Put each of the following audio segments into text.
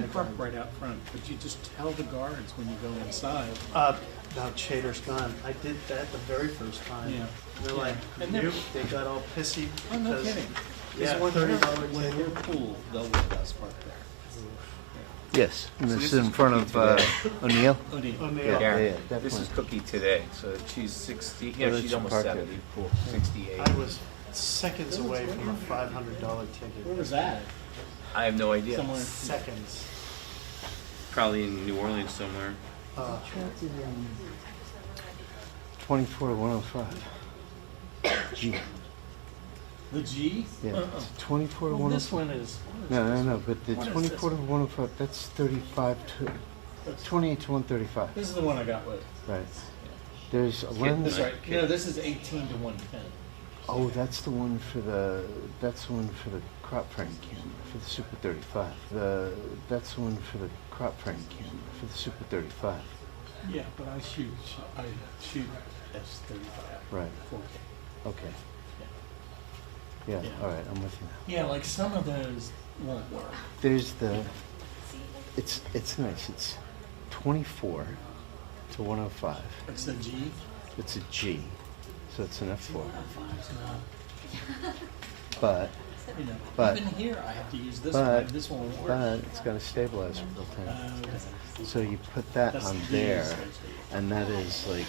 can park right out front, but you just tell the guards when you go inside. Now Chater's gone. I did that the very first time. Yeah. They're like, And nope, they got all pissy. Oh, no because- kidding. Yeah, When $30 when ticket. we're pool, they'll let us park there. Yes, and So this this is in is front of Cookie O'Neill. O'Neill. O'Neill. Karen, definitely. this is Cookie today, so she's 60, So yeah, that's she's almost parked 70, cool, 68. I was seconds away from a $500 ticket. Where was that? I have no idea. Somewhere. Seconds. Probably in New Orleans somewhere. 24 to 105. G. The G? Yeah, it's 24 to Well, this 105. one is. No, but the What is 24 to this 105, that's 35 to 28 to 135. This is the one I got with. Right. There's a Kid, lens. That's right. No, this is 18 to 110. Oh, that's the one for the crop frame camera for the Super 35. That's the one for the crop frame camera for the Super 35. Yeah, but I shoot S35. Right. 4K. Okay. Yeah. Yeah. All right. I'm with you now. Yeah, like some of those won't work. There's the. It's nice. It's 24 to 105. It's the G. It's a G, so it's an F4. 105's not. But You know, But- even here I have to use this but- one. This one won't work. but it's got a stabilizer built in. Okay. So you put that That's on the there, easiest. and that is like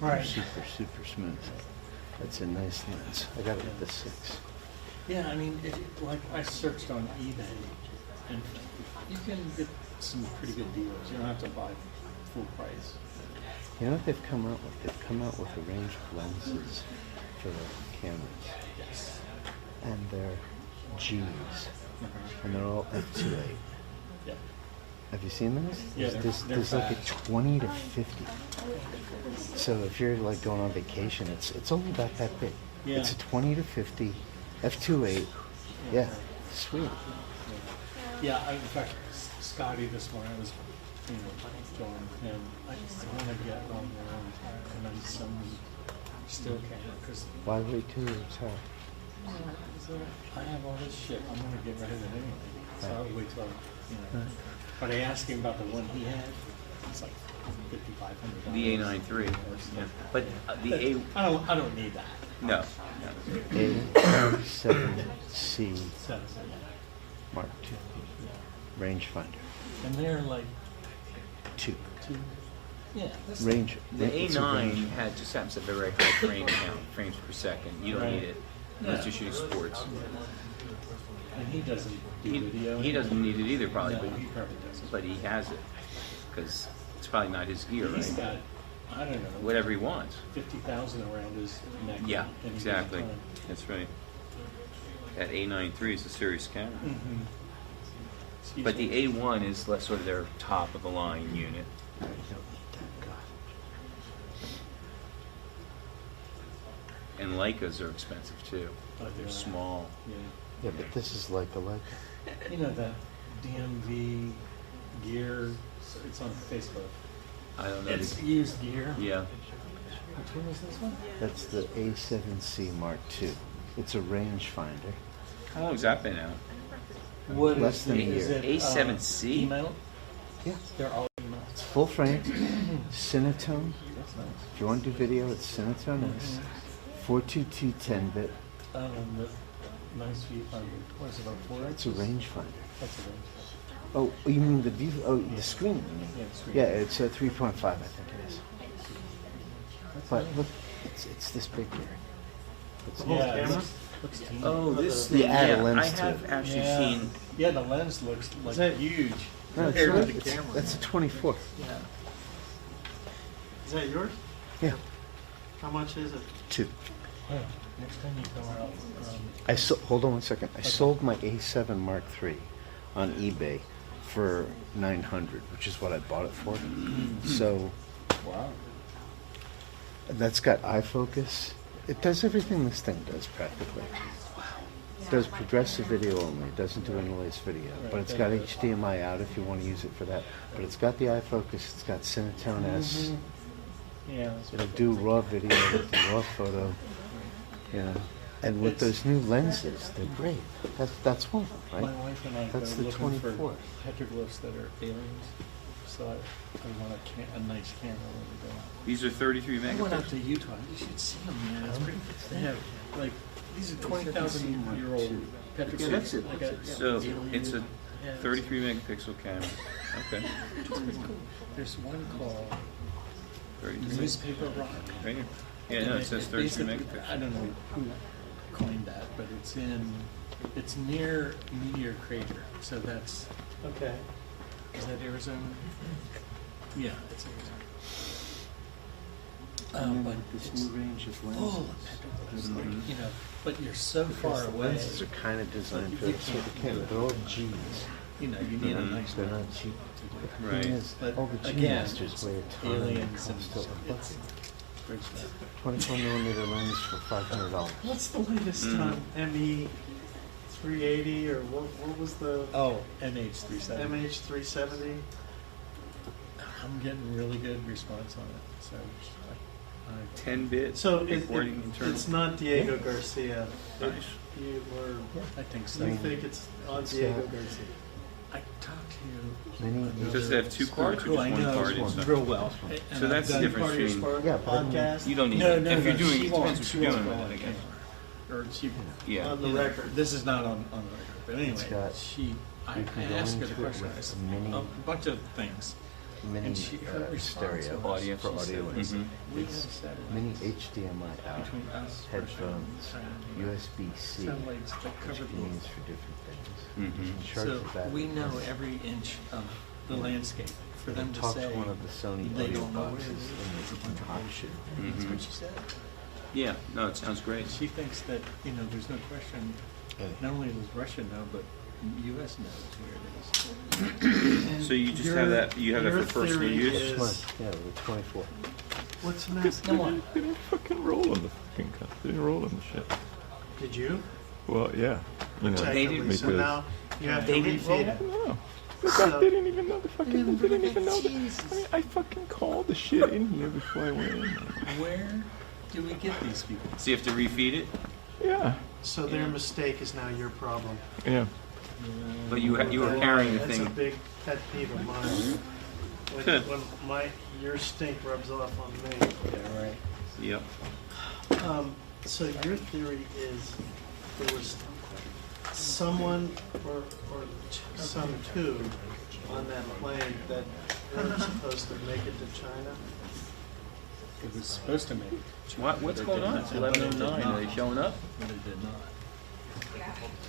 Right. super smooth. It's a nice lens. I got it with the 6. Yeah, I mean, like I searched on eBay, and you can get some pretty good deals. You don't have to buy full price. You know what they've come out with? They've come out with a range of lenses for the cameras, Yes. and they're G's, and they're all f2.8. Yeah. Have you seen those? Yeah, There's they're like a fast. 20 to 50. So if you're like going on vacation, it's only about that big. Yeah. It's a 20 to 50, f2.8. Yeah, sweet. Yeah, in fact, Scotty this morning, I was, going with him. I want to get one there and then some still camera because Why wait 2 years? How? I have all this shit. I'm going to get rid of it anyway. So I'll wait till, But I asked him about the one he had. It's like $5,500. The A93, yeah. But the A, I don't need that. no. A7C So, Mark II rangefinder. and they're like 2 two. Yeah. This range. The it's a A9 range. had just happens to have a very high frame count, frames per second. You don't Right. need it unless you're shooting sports. And he doesn't do video. He doesn't need it either, probably, No, but he probably doesn't. but he has it because it's probably not his gear, He's right? got, I don't know, Whatever he wants. 50,000 around his neck. Yeah, at any given exactly. time. That's right. That A93 is a serious camera. Mhm. Excuse But me. the A1 is less sort of their top of the line unit. And Leicas are expensive too. Oh, They're yeah. small. Yeah. Yeah, but this is like a Leica. You know that DMV gear, it's on Facebook. I don't know. It's used gear. Yeah. Which one is this one? That's the A7C Mark II. It's a rangefinder. How long has that been out? What Less is than a the, is year. it, A7C? email? Yeah. They're all email. It's full frame, Cinetone. That's nice. If you want to do video, it's Cinetone S. 422 10-bit. The nice viewfinder. What is it, about 4 It's a inches? rangefinder. That's a range. Oh, you mean the view? Oh, the screen. You mean? Yeah, the screen. Yeah, it's a 3.5, I think it is. That's But nice. look, it's this big here. It's whole Yeah, it camera? looks teeny. Oh, this You thing. add a Yeah, lens I to have it. actually Yeah. seen. Yeah, the lens looks like Is that- huge. No, it's compared not. to the It's- camera. That's a 24. Yeah. Is that yours? Yeah, How much is it? 2. Oh, next time you go out, Hold on one second. I sold my A7 Mark III on eBay for $900, which is what I bought it for. So wow. that's got eye focus. It does everything this thing does practically. It does progressive video only. It doesn't do interlace video. But it's got HDMI out if you want to use it for that. But it's got the eye focus. It's got Cinetone S. Yeah. That's It'll do raw video, it'll do raw photo. Yeah. And with those new lenses, they're great. That's one of them, My right? wife and I That's go the looking for 24. petroglyphs that are aliens, so I want a nice camera when we go out. These are 33 I went out megapixels. to Utah. You should see them, man. It's pretty. They have like these are 20,000-year-old petroglyphs. Yeah, that's it. Like That's a it. So it's a Yeah. 33 megapixel camera. Okay. It's pretty cool. There's one called 33. newspaper rock. Right here. Yeah, no, And it says 33 basically- megapixels. I don't know who coined that, but it's near Meteor Crater. So that's, Okay. is that Arizona? Yeah, it's Arizona. And then But this it's new range of full lenses. of petroglyphs, like, but you're so far Because the away. lenses are kind of designed for You it, so can't they can't. They're all G's. You know, you need a Mhm. nice They're not lens. cheap. The Right. thing is, But all the G again, masters it's weigh a ton and they aliens and cost a it's great stuff. 24 millimeter lens for $500. What's the latest Mm. ME 380 or what was the Oh, MH370. MH370? I'm getting really good response on it, so I 10-bit So recording internal. it's not Diego Garcia. Nice. You were, I think so. you think it's on It's Diego not. Garcia? I talked to Many- another Does it have two spark cards or who just I one know card inside? real well. And So I've that's the done difference Part of your between- Spark Yeah, but I mean- podcast You don't need No, it. no, If you're no, doing, she it depends won't. what She you're won't doing go with on it, I guess. camera. Or she, Yeah. on the you know, record. This is not on the record, but anyway, It's got- I you can go asked her the into it question, I with said, mini- a bunch of things. Mini And her response stereo was, Audio. for she audio. said, It's, Mhm. we it's have satellites mini HDMI out, between us, headphones, Russia, and China. USB-C, Satellites that which cover you the can use for different things. Mhm. You can charge So the battery. we know every inch of the landscape. For them to Talk say to one of the Sony they audio don't know boxes where it is, and it's a you bunch can of hot bullshit. shit. That's Mhm. what she said. Yeah, no, it sounds great. She thinks that, there's no question, not only does Russia know, but US knows where it is. So you just have that, you have that Your for personal theory use? is- One, yeah, the 24. What's the next? Come on. They didn't fucking roll on the fucking cup. They didn't roll on the shit. Did you? Well, yeah. You know, Technically, so because now you have to They didn't refeed it. no. So- They didn't even know the fucking. They didn't even know. I mean, I fucking called the shit in here before I went in. Where do we get these people? So you have to refeed it? Yeah. So their mistake is now your problem. Yeah. But you were carrying the That's a thing. big pet peeve of mine. When your stink rubs off on me. Yeah, right. Yep. So your theory is there was someone or some two on that plane that weren't supposed to make it to China? It was supposed to make it. What's going on? It's 11:09. Are they showing up? But it did not.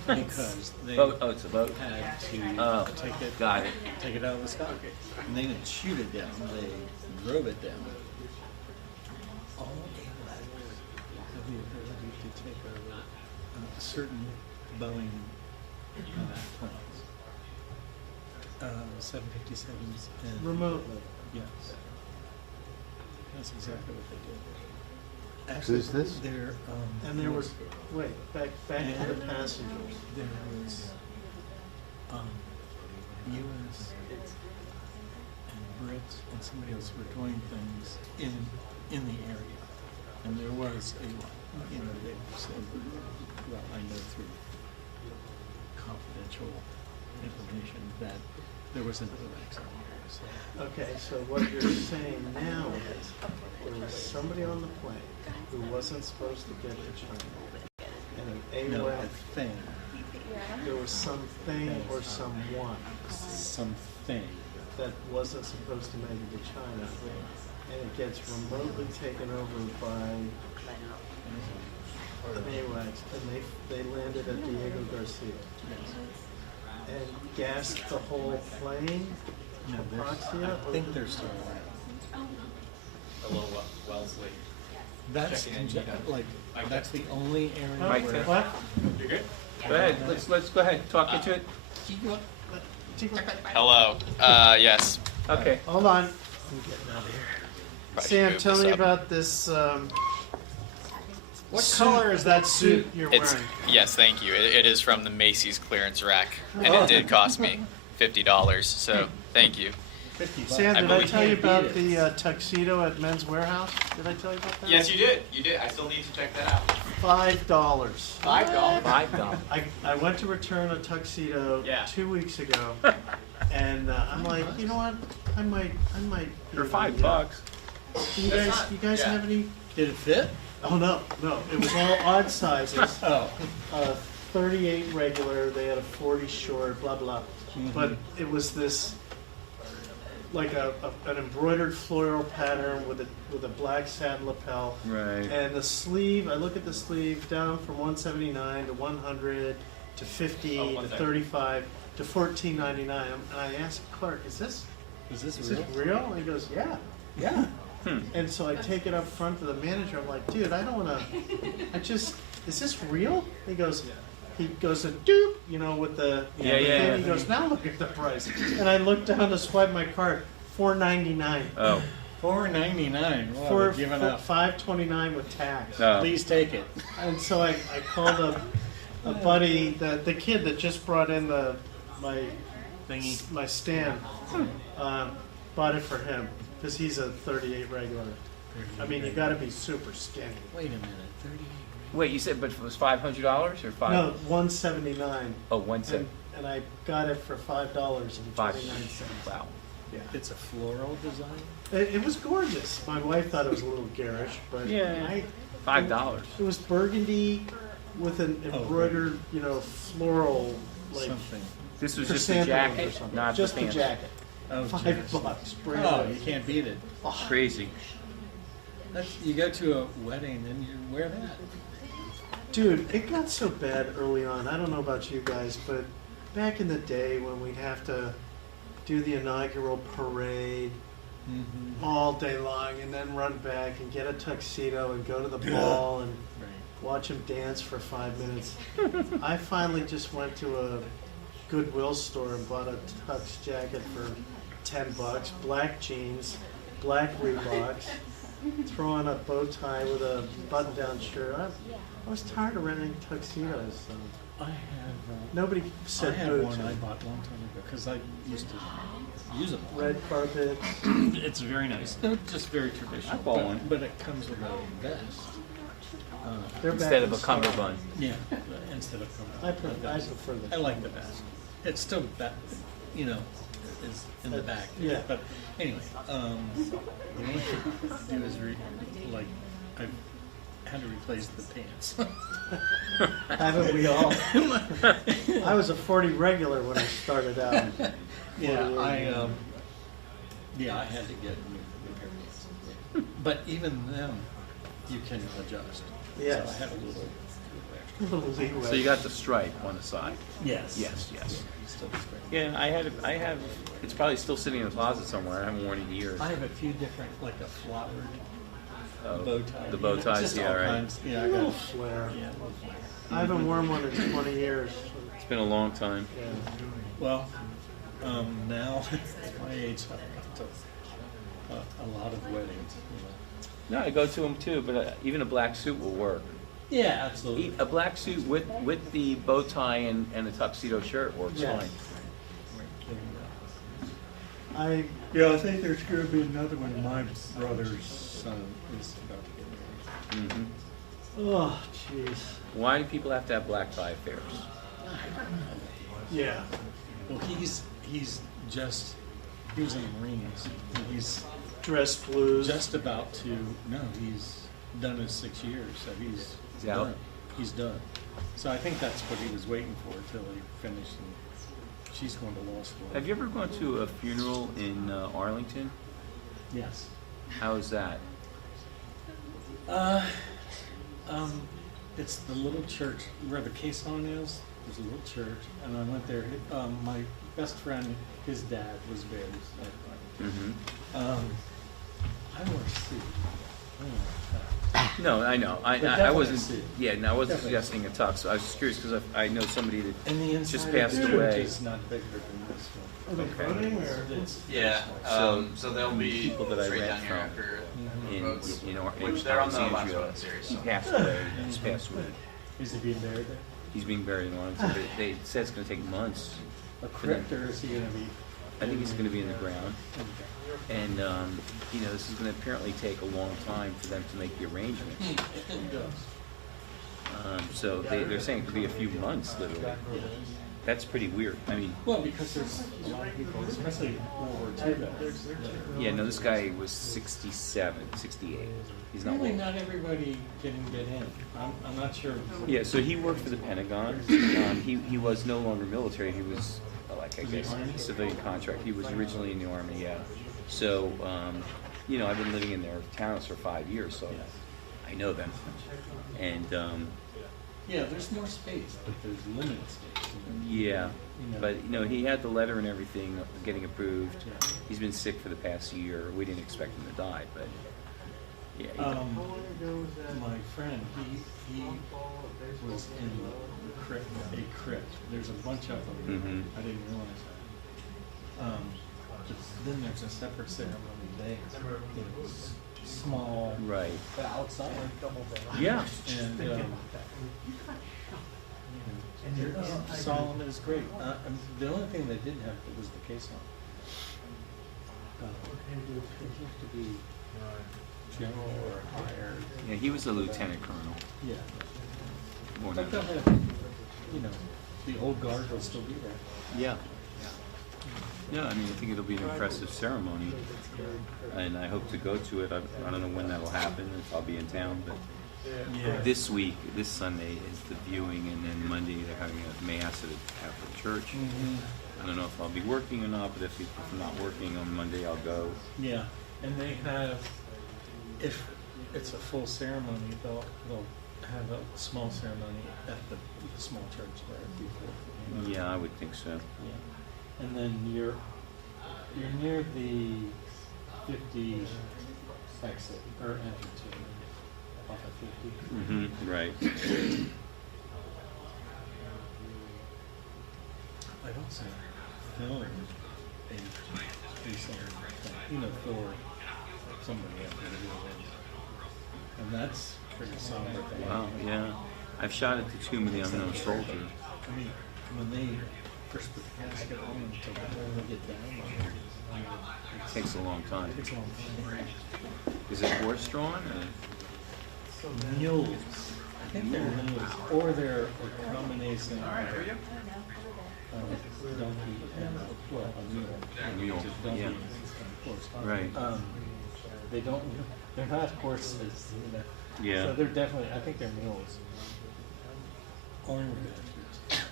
Because they Boat. Oh, it's a boat. had to Oh, got it. take it out of the sky. And they didn't shoot it down, they drove it down. All aliens have the ability to take over certain Boeing planes. 757s and... Remotely. Yes. That's exactly what they did. Who's this? They're, And there was, wait, back to the passengers. there was U.S. and Brits and somebody else were doing things in the area, and there was they said, well, I know through confidential information that there was another accident here. So Okay, so what you're saying now is there was somebody on the plane who wasn't supposed to get to China. And an no, AWAC, a thing, there was something or someone something. that wasn't supposed to make it to China. And it gets remotely taken over by an AWACS, and they landed at Diego Garcia. And gassed the whole plane? No, Proxia? I think they're still around. Hello, Wellesley. That's that's the only area Mike, where. What? You're good? Go ahead. Let's go ahead. Talk into it. Hello. Yes. Okay. Hold on. Probably should Sam, move tell this me up. about this, What suit- color is that suit? you're It's wearing? yes, thank you. It is from the Macy's clearance rack, and it did cost me $50. So thank you. $50. Sam, I did I believe- tell you about Beat it. the tuxedo at Men's Warehouse? Did I tell you about that? Yes, you did. You did. I still need to check that out. $5. $5. I went to return a tuxedo Yeah. 2 weeks ago, and I'm like, you know what? I might. For be $5. able to, You That's guys, not- you guys yeah. have any? Did it fit? Oh no, it was all odd sizes. Oh. 38 regular. They had a 40 short. Blah blah. But it was this, like an embroidered floral pattern with a black satin lapel. Right. And the sleeve, I look at the sleeve down from 179 to 100 to 50 Oh, one to second. 35 to 14.99. And I asked Clark, is this real? And he goes, yeah. And so I take it up front to the manager. I'm like, dude, I don't want to. Is this real? He goes a doop, with the Yeah, the yeah, thing. yeah. He goes, now look at the price. And I look down to swipe my card, $4.99. Oh. $4.99. Wow, For they're giving up. $5.29 with tax. Oh. Please take it. And so I called a buddy, the kid that just brought in my Thingy. my stand, bought it for him because he's a 38 regular. I mean, you got to be super skinny. Wait a minute, 38. Wait, you said, but it was $500 or $5? No, 179. Oh, one cent. And I got it for $5.29. Wow. Yeah. It's a floral design? It was gorgeous. My wife thought it was a little garish, but Yeah. $5. It was burgundy with an Oh, embroidered, floral like Something. This was just the chrysanthemum or jacket, something. not just the the pants. jacket. Oh, $5. Bring it Oh, on. you can't beat it. Crazy. You go to a wedding and you wear that. Dude, it got so bad early on. I don't know about you guys, but back in the day when we'd have to do the inaugural parade all day long and then run back and get a tuxedo and go to the ball and Right. watch him dance for 5 minutes. I finally just went to a Goodwill store and bought a tux jacket for $10, black jeans, black Reeboks, throw on a bow tie with a button-down shirt. I was tired of renting tuxedos. So. I have. Nobody I said have boo one to I me. bought a long time ago because I used to use them. Red carpet. It's very nice. They're just very traditional. I bought one. But it comes with a vest. They're back Instead in of a stock. cummerbund. Yeah, instead of I prefer the. I like the vest. It's still back, is in the back. Yeah. But anyway, the only thing is I had to replace the pants. Haven't we all? I was a 40 regular when I started out. Yeah, I had to get new pair of pants. But even them, you can adjust. Yes. So I have a little A little leeway. So you got the stripe on the side. Yes. Yes, yes. Still straight. Yeah, I have, it's probably still sitting in the closet somewhere. I haven't worn it in years. I have a few different, like a flowered Oh, bow tie. the bow ties, Just yeah, all right. kinds. Yeah, A I little got. flare. Yeah, a little flare. I haven't worn one in 20 years. It's been a long time. Yeah. Well, now at my age, I've gone to a lot of weddings. No, I go to them too, but even a black suit will work. Yeah, absolutely. A black suit with the bow tie and a tuxedo shirt works Yes. fine. I Yeah, I think there's going to be another one. My brother's son is about to get married. oh jeez. Why do people have to have black tie affairs? Yeah. Well, he was in the Marines. And he's Dress blues. just about to. No, he's done his 6 years, so he's He's out? done. He's done. So I think that's what he was waiting for till he finished. And she's going to law school. Have you ever gone to a funeral in Arlington? Yes. How is that? It's the little church where the caisson is. There's a little church, and I went there. My best friend, his dad was buried. So, Mm-hmm. I wore a suit. No, I know. I definitely wasn't. suit. Yeah, no, I wasn't Definitely. suggesting a tux. I was just curious because I know somebody that And the inside just of passed the church away. is not bigger than this Are they Okay. voting or? It's Yeah, So, so they'll be people that I straight read down here from after in votes, in which they're on the last Alexandria. one in the series. He So. passed away. He just passed away. Is he being buried there? He's being buried in Arlington. But they said it's going to take months. A crypt, or is he going to be? I think he's going to be in the ground. And, this is going to apparently take a long time for them to make the arrangements. So they're saying it could be a few months, literally. That's pretty weird. I mean, Well, because there's a lot of people, especially World War II guys. yeah, no, this guy was 67, 68. He's not Really, old. not everybody can get in. I'm not sure. Yeah, so he worked for the Pentagon. He was no longer military. He was like I guess civilian contract. He was originally in the Army. Yeah. So you know, I've been living in their towns for 5 years, so I know them. And Yeah, there's more space, but there's limited space. yeah, You know. but you know, he had the letter and everything getting approved. He's been sick for the past year. We didn't expect him to die, but yeah. My friend, he was in a crypt. There's a bunch of them. Mhm. I didn't realize that. But then there's a separate ceremony day. It's small. Right. Outside. Yeah. And solemn is great. The only thing they didn't have was the case on. You have to be general or higher. Yeah, he was a lieutenant colonel. Yeah. More But than they'll have, you know, the old guard will still be there. yeah. Yeah, I mean, I think it'll be an impressive ceremony, and I hope to go to it. I don't know when that'll happen, if I'll be in town, but this week, this Sunday, is the viewing, and then Monday they're having a mass at a Catholic church. I don't know if I'll be working or not, but if I'm not working on Monday, I'll go. Yeah, and they have, if it's a full ceremony, they'll have a small ceremony at the small church there before. Yeah, I would think so. Yeah. And then you're near the 50 exit or entrance off of 50. Mm-hmm. Right. I don't see film a ceremony, you know, for somebody after the war. And that's pretty somber thing. Wow. Yeah, I've shot at the Tomb of the Unknown Soldier. I mean, when they first put the casket on until they get down, It takes a long time. it takes a long time. Is it horse drawn? Or? Mules. I think they're mules, or they're a combination of donkey and, well, a mule. A mule, Which is donkey yeah. and horse. Right. They don't, they're not horses, you know. Yeah. So they're definitely, I think they're mules. Or bastards.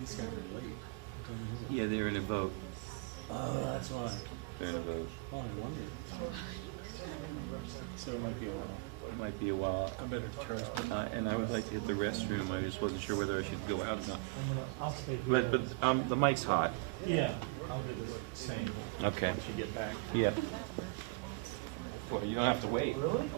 These guys are late. Yeah, they're in a boat. Oh, that's why. They're in a boat. Oh, I wondered. So it might be a while. It might be a while. I better charge them. And I would like to hit the restroom. I just wasn't sure whether I should go out or not. I'll stay here. But the mic's hot. Yeah, I'll do the same Okay. once you get back. Yeah. Well, you don't have to wait. Really?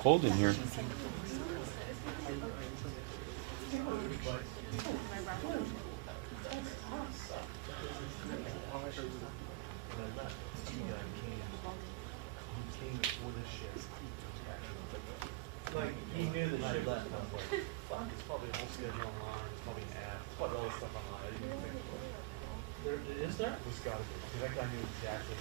cold in here. Like, he knew the ship was coming. Fuck, it's probably a whole schedule online, it's probably an app, it's probably all this stuff online, I didn't even think about it. There, is there? There's gotta be, because that guy knew exactly.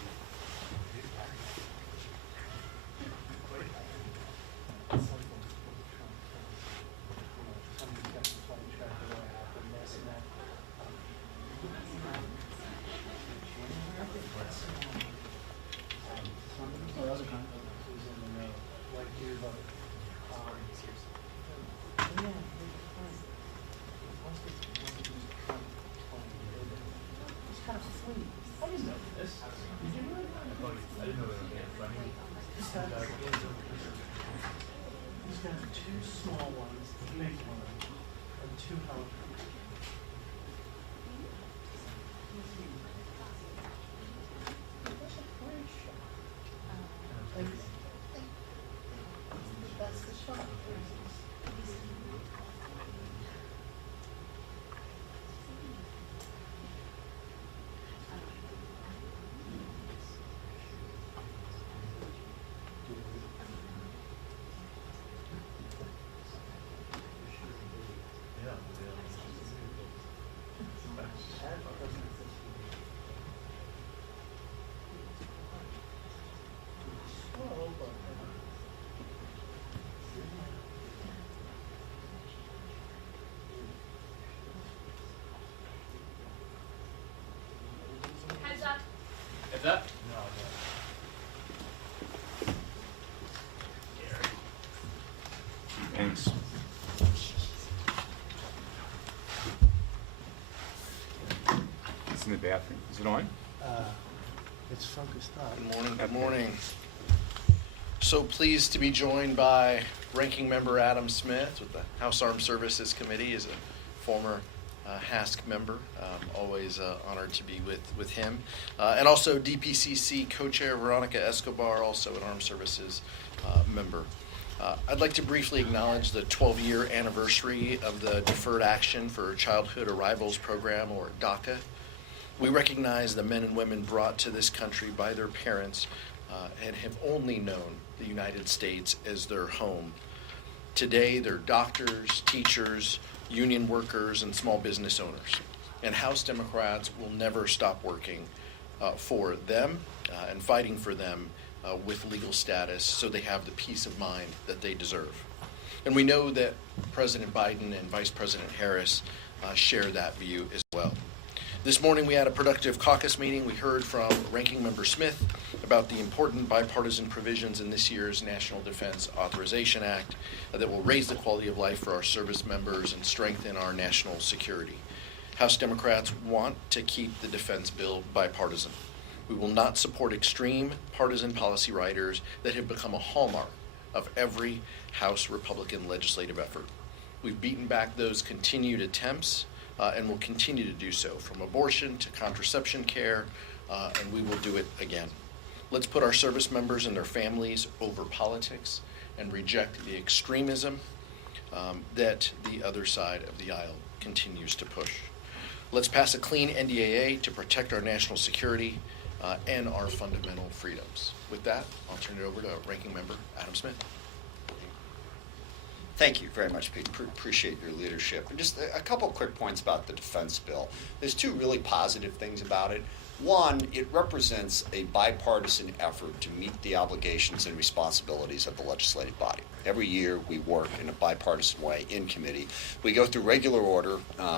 He's got two small ones, a big one, and two helicopters. That's the shot. Heads up. Thanks. It's in the bathroom. Is it on? It's focused on. Good morning, good morning. So pleased to be joined by Ranking Member Adam Smith with the House Armed Services Committee as a former HASC member. Always honored to be with him. And also DPCC Co-Chair Veronica Escobar, also an Armed Services member. I'd like to briefly acknowledge the 12-year anniversary of the Deferred Action for Childhood Arrivals Program, or DACA. We recognize the men and women brought to this country by their parents and have only known the United States as their home. Today, they're doctors, teachers, union workers, and small business owners. And House Democrats will never stop working for them and fighting for them with legal status so they have the peace of mind that they deserve. And we know that President Biden and Vice President Harris share that view as well. This morning we had a productive caucus meeting. We heard from Ranking Member Smith about the important bipartisan provisions in this year's National Defense Authorization Act that will raise the quality of life for our service members and strengthen our national security. House Democrats want to keep the defense bill bipartisan. We will not support extreme partisan policy writers that have become a hallmark of every House Republican legislative effort. We've beaten back those continued attempts and will continue to do so, from abortion to contraception care, and we will do it again. Let's put our service members and their families over politics and reject the extremism that the other side of the aisle continues to push. Let's pass a clean NDAA to protect our national security and our fundamental freedoms. With that, I'll turn it over to Ranking Member Adam Smith. Thank you very much, Pete. Appreciate your leadership. And just a couple quick points about the defense bill. There's two really positive things about it. One, it represents a bipartisan effort to meet the obligations and responsibilities of the legislative body. Every year we work in a bipartisan way in committee. We go through regular order,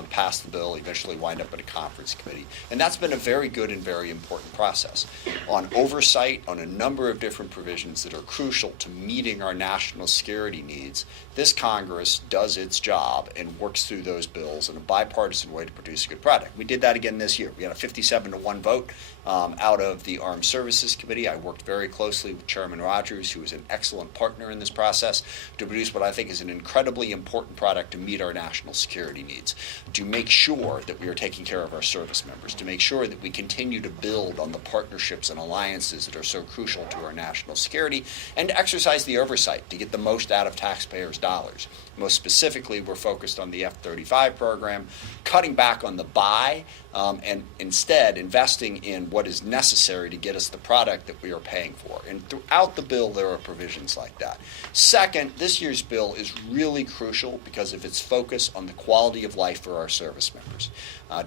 pass the bill, eventually wind up at a conference committee. And that's been a very good and very important process on oversight on a number of different provisions that are crucial to meeting our national security needs. This Congress does its job and works through those bills in a bipartisan way to produce a good product. We did that again this year. We had a 57-1 vote out of the Armed Services Committee. I worked very closely with Chairman Rogers, who is an excellent partner in this process, to produce what I think is an incredibly important product to meet our national security needs, to make sure that we are taking care of our service members, to make sure that we continue to build on the partnerships and alliances that are so crucial to our national security, and to exercise the oversight to get the most out of taxpayers' dollars. Most specifically, we're focused on the F-35 program, cutting back on the buy, and instead investing in what is necessary to get us the product that we are paying for. And throughout the bill, there are provisions like that. Second, this year's bill is really crucial because of its focus on the quality of life for our service members.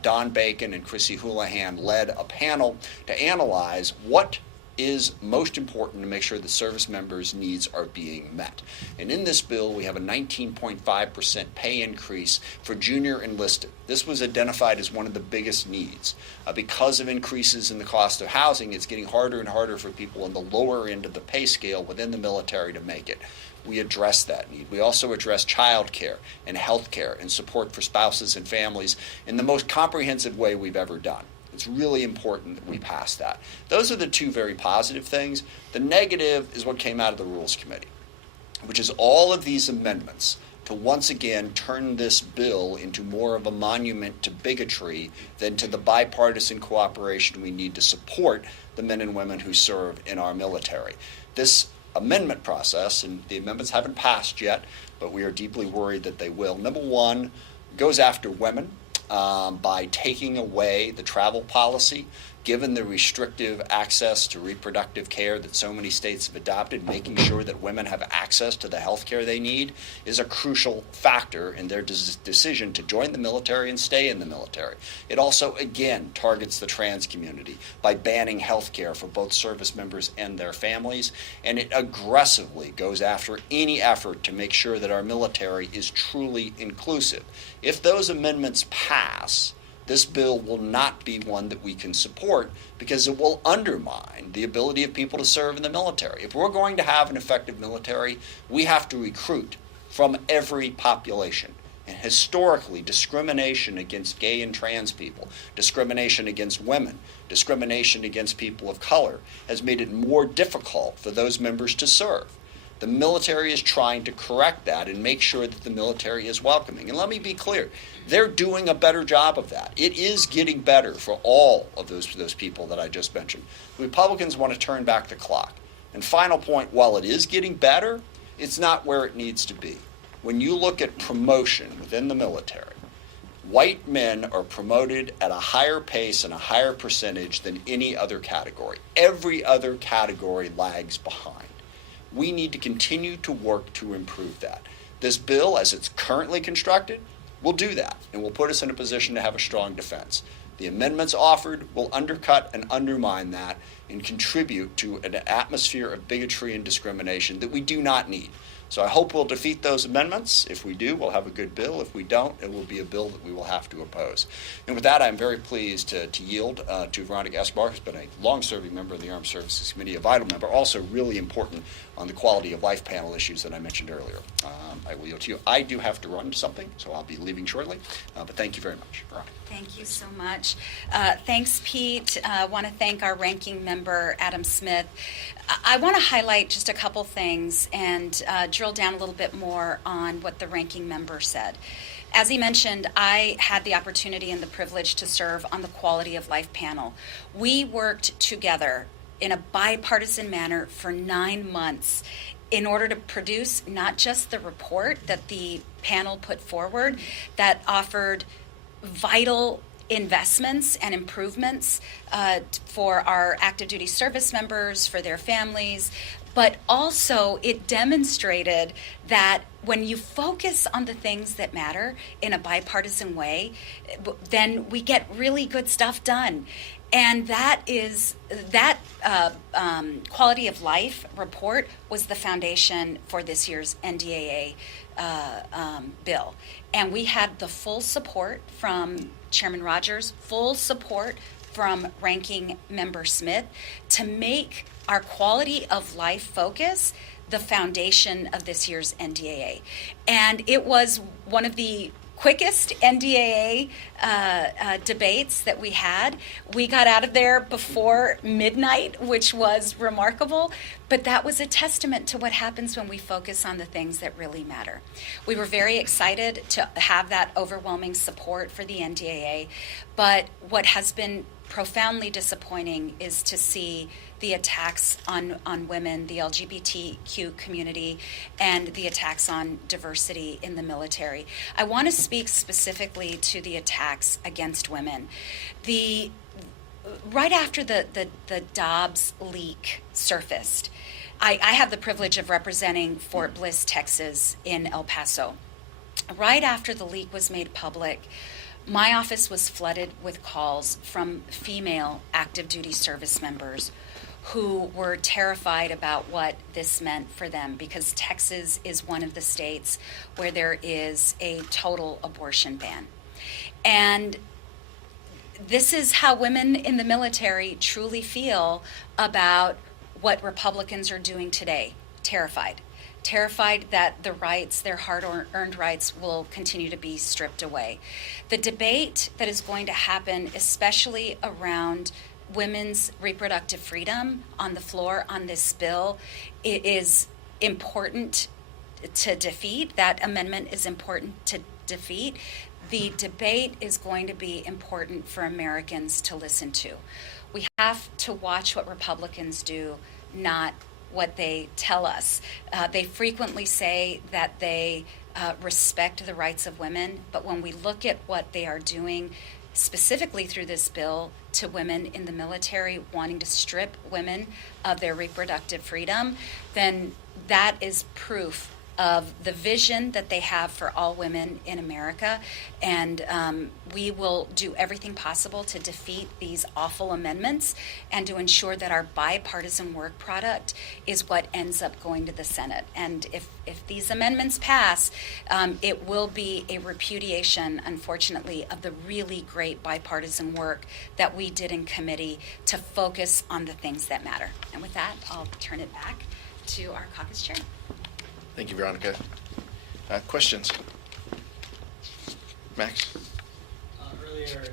Don Bacon and Chrissy Houlihan led a panel to analyze what is most important to make sure that service members' needs are being met. And in this bill, we have a 19.5% pay increase for junior enlisted. This was identified as one of the biggest needs. Because of increases in the cost of housing, it's getting harder and harder for people on the lower end of the pay scale within the military to make it. We address that need. We also address child care and health care and support for spouses and families in the most comprehensive way we've ever done. It's really important that we pass that. Those are the two very positive things. The negative is what came out of the Rules Committee, which is all of these amendments to once again turn this bill into more of a monument to bigotry than to the bipartisan cooperation we need to support the men and women who serve in our military. This amendment process, and the amendments haven't passed yet, but we are deeply worried that they will. Number one, goes after women. By taking away the travel policy, given the restrictive access to reproductive care that so many states have adopted, making sure that women have access to the health care they need is a crucial factor in their decision to join the military and stay in the military. It also, again, targets the trans community by banning health care for both service members and their families, and it aggressively goes after any effort to make sure that our military is truly inclusive. If those amendments pass, this bill will not be one that we can support because it will undermine the ability of people to serve in the military. If we're going to have an effective military, we have to recruit from every population. And historically, discrimination against gay and trans people, discrimination against women, discrimination against people of color has made it more difficult for those members to serve. The military is trying to correct that and make sure that the military is welcoming. And let me be clear, they're doing a better job of that. It is getting better for all of those people that I just mentioned. Republicans want to turn back the clock. And final point, while it is getting better, it's not where it needs to be. When you look at promotion within the military, white men are promoted at a higher pace and a higher percentage than any other category. Every other category lags behind. We need to continue to work to improve that. This bill, as it's currently constructed, will do that and will put us in a position to have a strong defense. The amendments offered will undercut and undermine that and contribute to an atmosphere of bigotry and discrimination that we do not need. So I hope we'll defeat those amendments. If we do, we'll have a good bill. If we don't, it will be a bill that we will have to oppose. And with that, I'm very pleased to yield to Veronica Escobar, who's been a long-serving member of the Armed Services Committee, a vital member, also really important on the quality of life panel issues that I mentioned earlier. I will yield to you. I do have to run to something, so I'll be leaving shortly. But thank you very much, Veronica. Thank you so much. Thanks, Pete. I want to thank our ranking member, Adam Smith. I want to highlight just a couple things and drill down a little bit more on what the ranking member said. As he mentioned, I had the opportunity and the privilege to serve on the Quality of Life panel. We worked together in a bipartisan manner for 9 months in order to produce not just the report that the panel put forward that offered vital investments and improvements for our active duty service members, for their families, but also it demonstrated that when you focus on the things that matter in a bipartisan way, then we get really good stuff done. And that quality of life report was the foundation for this year's NDAA bill. And we had the full support from Chairman Rogers, full support from Ranking Member Smith to make our quality of life focus the foundation of this year's NDAA. And it was one of the quickest NDAA debates that we had. We got out of there before midnight, which was remarkable, but that was a testament to what happens when we focus on the things that really matter. We were very excited to have that overwhelming support for the NDAA, but what has been profoundly disappointing is to see the attacks on women, the LGBTQ community, and the attacks on diversity in the military. I want to speak specifically to the attacks against women. Right after the Dobbs leak surfaced, I have the privilege of representing Fort Bliss, Texas, in El Paso. Right after the leak was made public, my office was flooded with calls from female active duty service members who were terrified about what this meant for them, because Texas is one of the states where there is a total abortion ban. And this is how women in the military truly feel about what Republicans are doing today. Terrified that the rights, their hard-earned rights, will continue to be stripped away. The debate that is going to happen, especially around women's reproductive freedom on the floor on this bill, it is important to defeat. That amendment is important to defeat. The debate is going to be important for Americans to listen to. We have to watch what Republicans do, not what they tell us. They frequently say that they respect the rights of women, but when we look at what they are doing, specifically through this bill, to women in the military, wanting to strip women of their reproductive freedom, then that is proof of the vision that they have for all women in America. And we will do everything possible to defeat these awful amendments and to ensure that our bipartisan work product is what ends up going to the Senate. And if these amendments pass, it will be a repudiation, unfortunately, of the really great bipartisan work that we did in committee to focus on the things that matter. And with that, I'll turn it back to our caucus chair. Thank you, Veronica. Questions? Max? Earlier this week,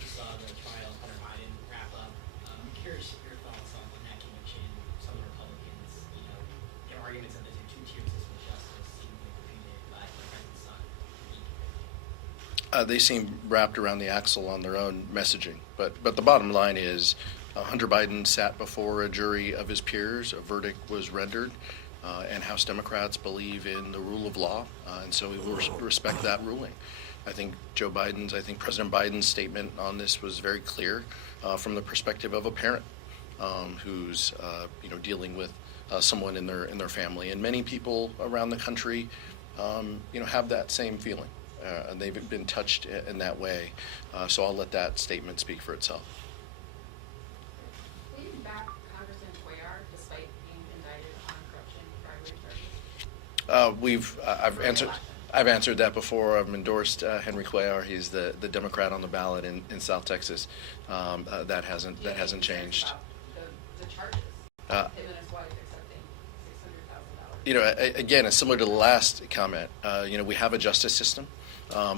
we saw the trial of Hunter Biden wrap up. I'm curious your thoughts on that conviction. Some of the Republicans, their arguments that there's a two-tier system of justice seemingly repeated by the president's son. They seem wrapped around the axle on their own messaging. But the bottom line is Hunter Biden sat before a jury of his peers. A verdict was rendered. And House Democrats believe in the rule of law, and so we will respect that ruling. I think President Biden's statement on this was very clear from the perspective of a parent who's dealing with someone in their family, and many people around the country have that same feeling. And they've been touched in that way. So I'll let that statement speak for itself. I've answered that before. I've endorsed Henry Cuellar. He's the Democrat on the ballot in South Texas. That hasn't changed. The charges. Him and his wife accepting $600,000. Again, it's similar to the last comment. We have a justice system.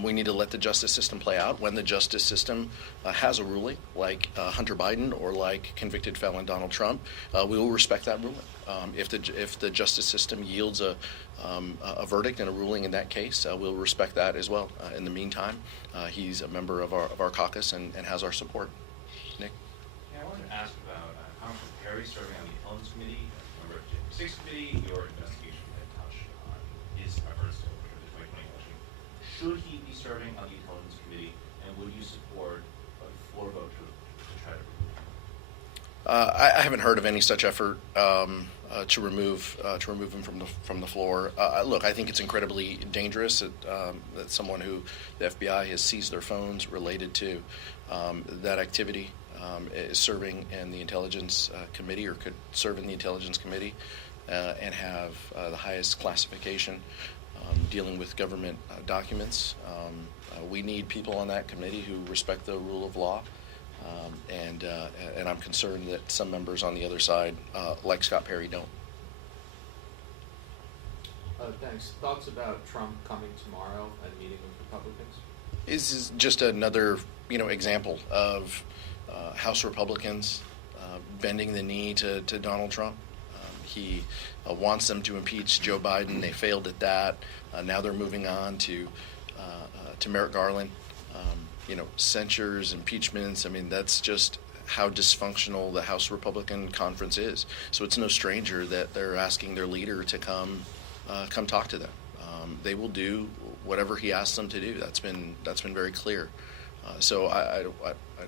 We need to let the justice system play out. When the justice system has a ruling, like Hunter Biden or like convicted felon Donald Trump, we will respect that ruling. If the justice system yields a verdict and a ruling in that case, we'll respect that as well. In the meantime, he's a member of our caucus and has our support. Nick? Yeah, I wanted to ask about Congressman Perry serving on the Intelligence Committee, member of the January 6th Committee. Your investigation had touched on his efforts to overturn the 2020 election. Should he be serving on the Intelligence Committee, and would you support a floor vote to try to remove him? I haven't heard of any such effort to remove him from the floor. Look, I think it's incredibly dangerous that someone who the FBI has seized their phones related to that activity is serving in the Intelligence Committee or could serve in the Intelligence Committee and have the highest classification dealing with government documents. We need people on that committee who respect the rule of law. And I'm concerned that some members on the other side, like Scott Perry, don't. Thanks. Thoughts about Trump coming tomorrow and meeting with Republicans? This is just another, example of House Republicans bending the knee to Donald Trump. He wants them to impeach Joe Biden. They failed at that. Now they're moving on to Merrick Garland. Censures, impeachments. I mean, that's just how dysfunctional the House Republican Conference is. So it's no stranger that they're asking their leader to come talk to them. They will do whatever he asks them to do. That's been very clear. So I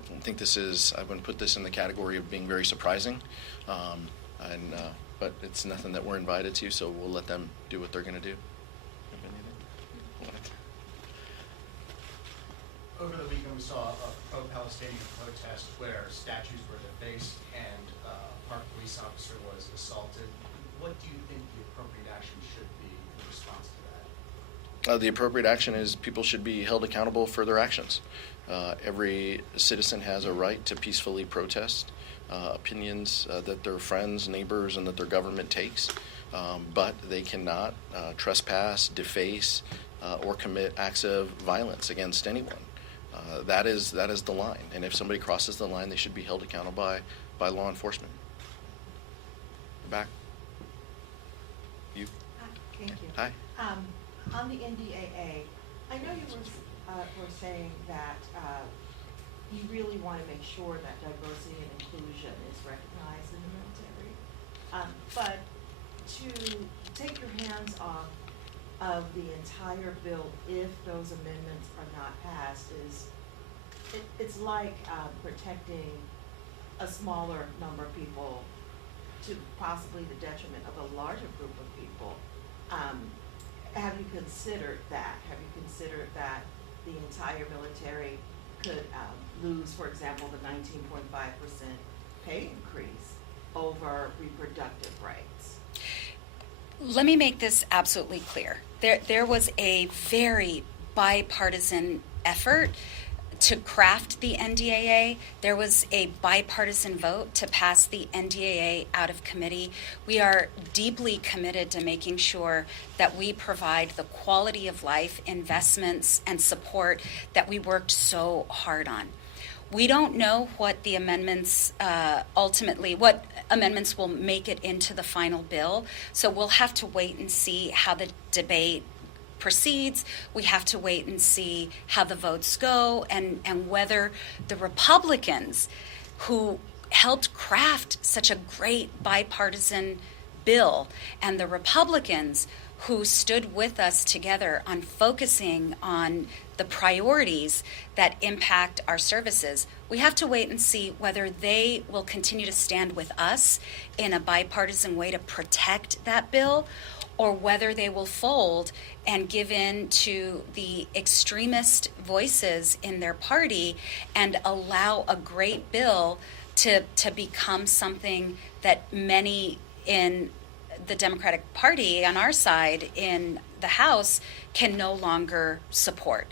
don't think this is. I wouldn't put this in the category of being very surprising. But it's nothing that we're invited to. So we'll let them do what they're going to do. Over the weekend, we saw a pro-Palestinian protest where statues were defaced and a park police officer was assaulted. What do you think the appropriate action should be in response to that? The appropriate action is people should be held accountable for their actions. Every citizen has a right to peacefully protest opinions that their friends, neighbors, and that their government takes, but they cannot trespass, deface, or commit acts of violence against anyone. That is the line, and if somebody crosses the line, they should be held accountable by law enforcement. Back. You. Thank you. Hi. On the NDAA, I know you were saying that you really want to make sure that diversity and inclusion is recognized in the military, but to take your hands off of the entire bill if those amendments are not passed it's like protecting a smaller number of people to possibly the detriment of a larger group of people. Have you considered that? Have you considered that the entire military could lose, for example, the 19.5% pay increase over reproductive rights? Let me make this absolutely clear. There was a very bipartisan effort to craft the NDAA. There was a bipartisan vote to pass the NDAA out of committee. We are deeply committed to making sure that we provide the quality of life investments and support that we worked so hard on. We don't know what the amendments what amendments will make it into the final bill. So we'll have to wait and see how the debate proceeds. We have to wait and see how the votes go and whether the Republicans who helped craft such a great bipartisan bill and the Republicans who stood with us together on focusing on the priorities that impact our services, we have to wait and see whether they will continue to stand with us in a bipartisan way to protect that bill, or whether they will fold and give in to the extremist voices in their party and allow a great bill to become something that many in the Democratic Party on our side in the House can no longer support.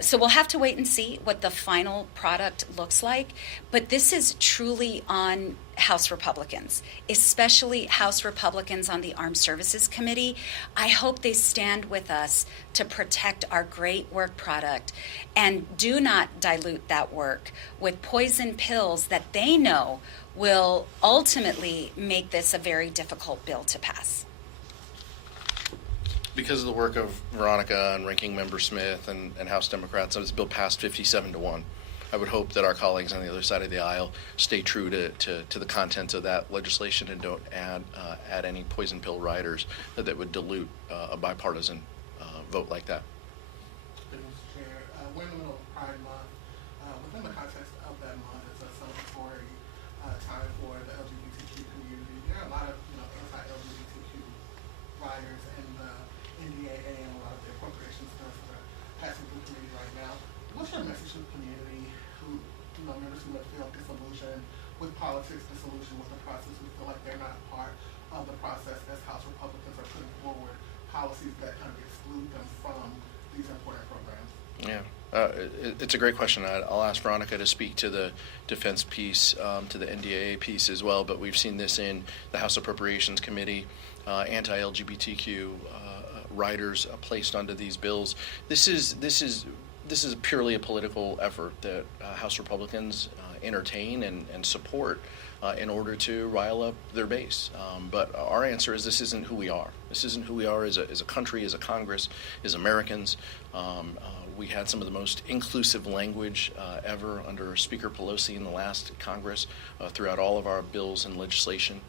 So we'll have to wait and see what the final product looks like. But this is truly on House Republicans, especially House Republicans on the Armed Services Committee. I hope they stand with us to protect our great work product and do not dilute that work with poison pills that they know will ultimately make this a very difficult bill to pass. Because of the work of Veronica and Ranking Member Smith and House Democrats, this bill passed 57-1. I would hope that our colleagues on the other side of the aisle stay true to the contents of that legislation and don't add any poison pill riders that would dilute a bipartisan vote like that. Mr. Chair, we're in the middle of Pride Month. Within the context of that month, it's a celebratory time for the LGBTQ community. There are a lot of anti-LGBTQ riders in the NDAA and a lot of the appropriations bills that are passing through the committee right now. What's your message to the community who, members who have felt disillusioned with politics, disillusioned with the process, who feel like they're not part of the process as House Republicans are putting forward policies that kind of exclude them from these important programs? Yeah. It's a great question. I'll ask Veronica to speak to the defense piece, to the NDAA piece as well, but we've seen this in the House Appropriations Committee, anti-LGBTQ riders placed onto these bills. This is purely a political effort that House Republicans entertain and support in order to rile up their base. But our answer is this isn't who we are. This isn't who we are as a country, as a Congress, as Americans. We had some of the most inclusive language ever under Speaker Pelosi in the last Congress throughout all of our bills and legislation.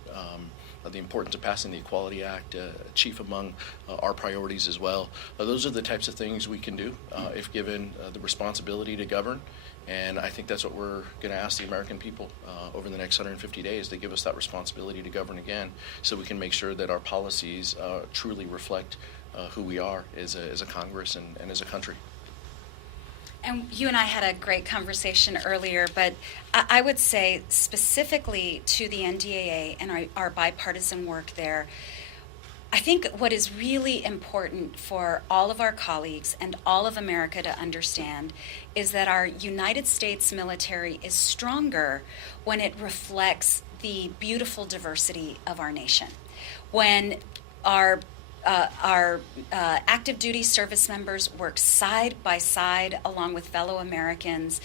The importance of passing the Equality Act, chief among our priorities as well. Those are the types of things we can do if given the responsibility to govern. And I think that's what we're going to ask the American people over the next 150 days. They give us that responsibility to govern again so we can make sure that our policies truly reflect who we are as a Congress and as a country. And you and I had a great conversation earlier, but I would say specifically to the NDAA and our bipartisan work there, I think what is really important for all of our colleagues and all of America to understand is that our United States military is stronger when it reflects the beautiful diversity of our nation. When our active duty service members work side by side along with fellow Americans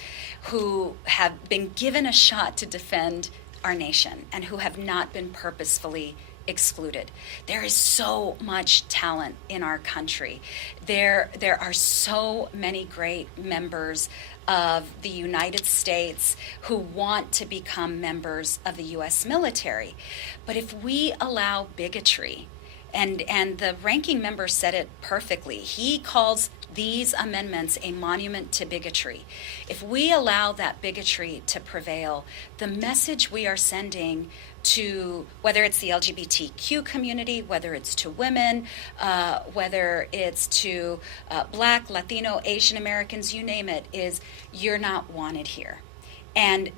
who have been given a shot to defend our nation and who have not been purposefully excluded. There is so much talent in our country. There are so many great members of the United States who want to become members of the U.S. military. But if we allow bigotry, and the ranking member said it perfectly, he calls these amendments a monument to bigotry. If we allow that bigotry to prevail, the message we are sending to, whether it's the LGBTQ community, whether it's to women, whether it's to Black, Latino, Asian Americans, you name it, is you're not wanted here. And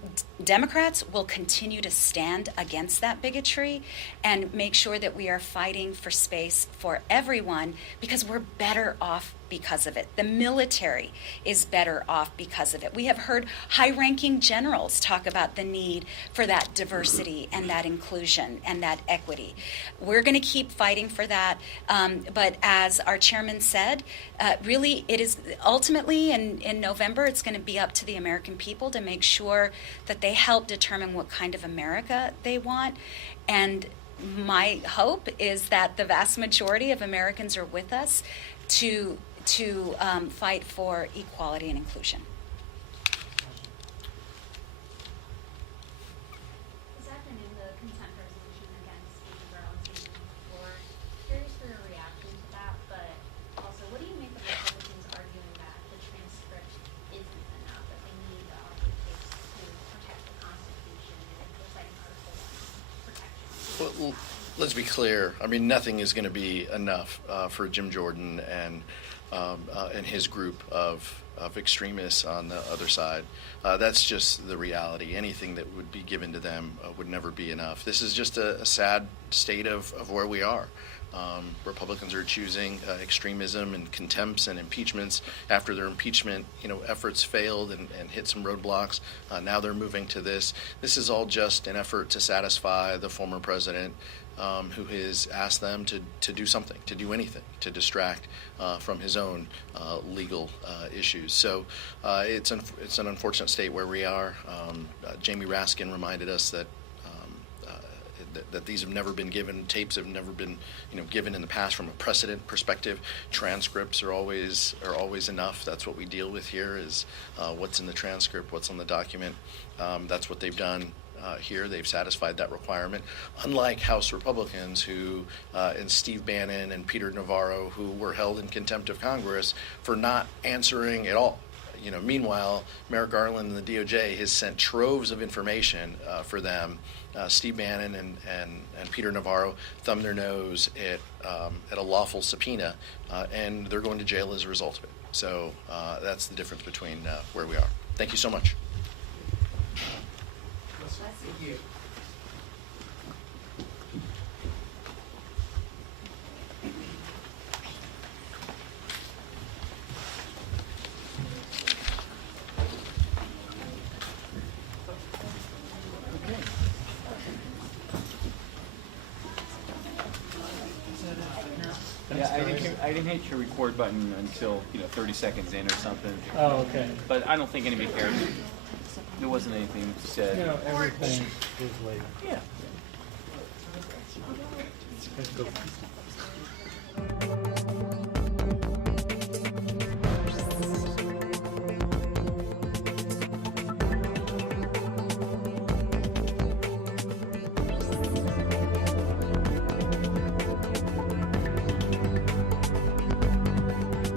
Democrats will continue to stand against that bigotry and make sure that we are fighting for space for everyone because we're better off because of it. The military is better off because of it. We have heard high-ranking generals talk about the need for that diversity and that inclusion and that equity. We're going to keep fighting for that. But as our chairman said, really it is ultimately in November, it's going to be up to the American people to make sure that they help determine what kind of America they want. And my hope is that the vast majority of Americans are with us to fight for equality and inclusion. This afternoon, the consent resolution against Stephen Burrow and Stephen Ford. Curious for your reaction to that, but also, what do you make of Republicans arguing that the transcript isn't enough, that they need the audio tapes to protect the Constitution and the citing Article 1 protection? Well, let's be clear. I mean, nothing is going to be enough for Jim Jordan and his group of extremists on the other side. That's just the reality. Anything that would be given to them would never be enough. This is just a sad state of where we are. Republicans are choosing extremism and contempts and impeachments after their impeachment efforts failed and hit some roadblocks. Now they're moving to this. This is all just an effort to satisfy the former president who has asked them to do something, to do anything, to distract from his own legal issues. So it's an unfortunate state where we are. Jamie Raskin reminded us that these have never been given, tapes have never been given in the past from a precedent perspective. Transcripts are always enough. That's what we deal with here is what's in the transcript, what's on the document. That's what they've done here. They've satisfied that requirement. Unlike House Republicans and Steve Bannon and Peter Navarro, who were held in contempt of Congress for not answering at all. Meanwhile, Merrick Garland and the DOJ has sent troves of information for them. Steve Bannon and Peter Navarro thumbed their nose at a lawful subpoena, and they're going to jail as a result of it. So that's the difference between where we are. Thank you so much. Thank you. I didn't hit your record button until 30 seconds in or something. Oh, okay. But I don't think anybody cares. There wasn't anything said. You know, everything is late. Yeah. Let's go.